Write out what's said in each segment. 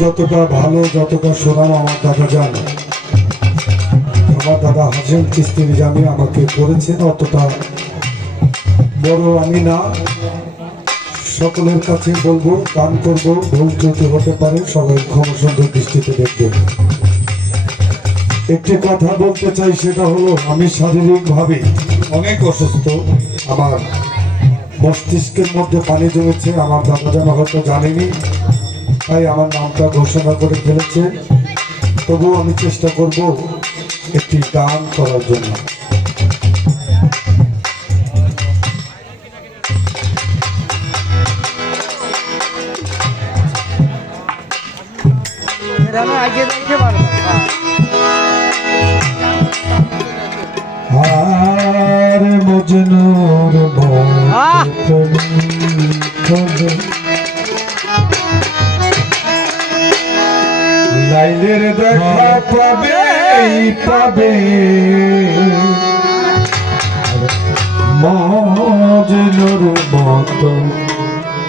যতটা ভালো যতটা সুনাম আমার দাদা জানে, আমার দাদা হাসিম চিস্তির জানি আমাকে করেছেন, অতটা বড় আমি না। সকলের কাছে বলবো, গান করবো, ভুল ত্রুটি হতে পারে, সবাই ক্ষমা সুন্দর দৃষ্টিতে দেখবেন। একটি কথা বলতে চাই, সেটা হলো আমি শারীরিকভাবে অনেক অসুস্থ। আমার মস্তিষ্কের মধ্যে পানি জমেছে, আমার দাদা যেন হয়তো জানেনি, তাই আমার নামটা ঘোষণা করে ফেলেছে। তবুও আমি চেষ্টা করব একটি গান করার জন্য। আর মজনুর লাইলের দেখা পাবে পাবে, মজনুর মতো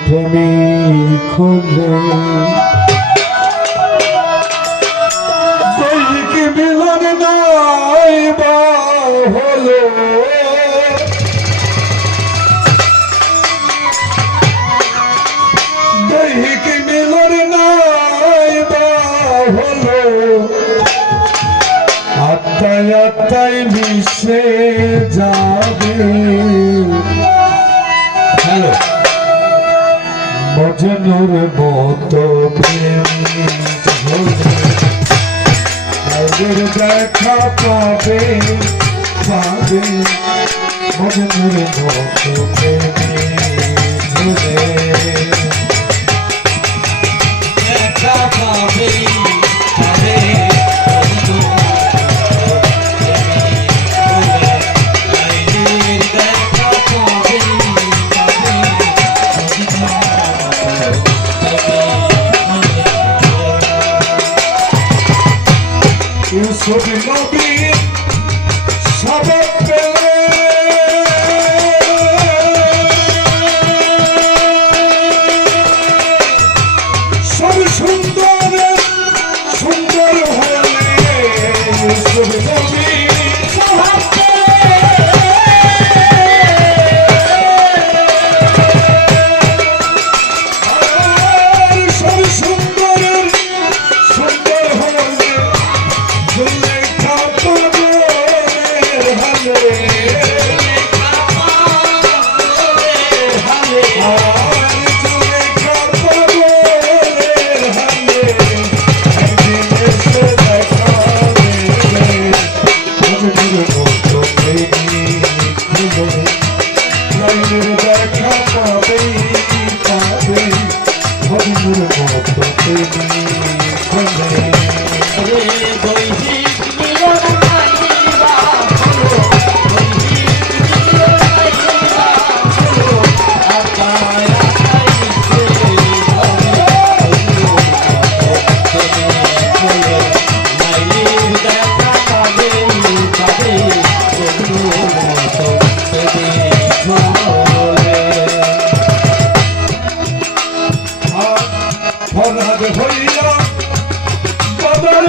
প্রেমিক হলে দৈহিক মিলন নাই বা হলো, দৈহিক মিলন নাই বা হলো, আত্মায় আত্মায় মিশে যাবে। হ্যালো, মজনুর মতো প্রেমিক হলে লাইলের দেখা পাবে পাবে, মজনুর মতো প্রেমিক হলে দেখা পাবে পাবে, ইউসুফ নবী সাবেক পেলে সব সুন্দর সুন্দর হলে, ইউসুফ নবী সব সুন্দর সুন্দর হলে জুলেখা পাগলের হালে, জুলেখা পাগলের হালে একদিন এসে দেখা দেবে। মজনুর মতো প্রেমিক হলে লাইলের দেখা পাবেই পাবে, মজনুর মতো প্রেমিক হলে ফরহাদ হইয়া বাবার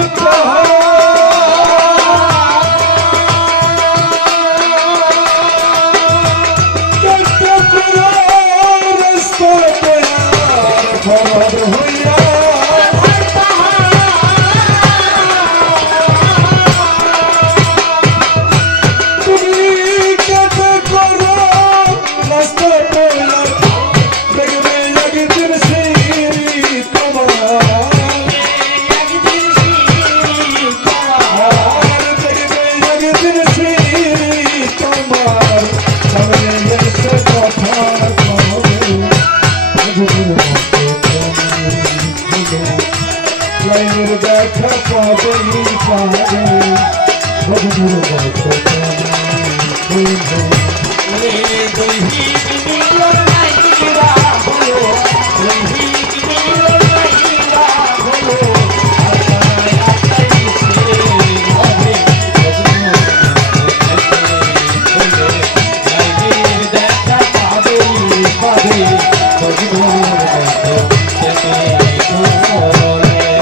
ফরহাদ হইয়া তুমি কেটে করো রাস্তা পেলা, দেখবে একদিন সেই তোমার, দেখবে একদিন সেই তোমার সামনে এসে কথা কবে। মজনুর মতো প্রেমিক হলে লাইলের দেখা পাবেই পাবে, মজনুর মতো প্রেমিক হলে দৈহিক মিলন নাই বা হলো, দৈহিক মিলন নাই বা হলো, আত্মায় আত্মায় মিশে যাবে। মজনুর মতো প্রেমিক হলে লাইলের দেখা পাবেই পাবে, মজনুর মতো প্রেমিক হলে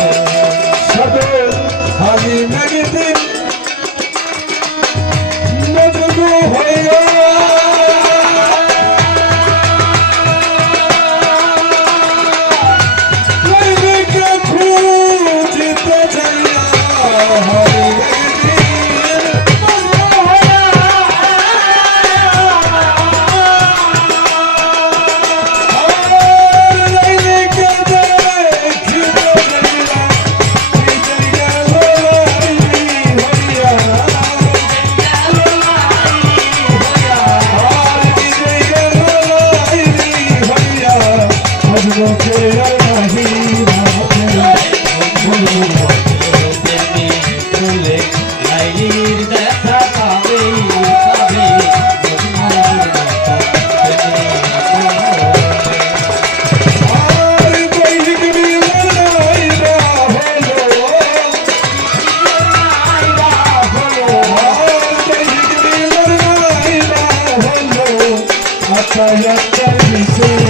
সায়ন গাইছে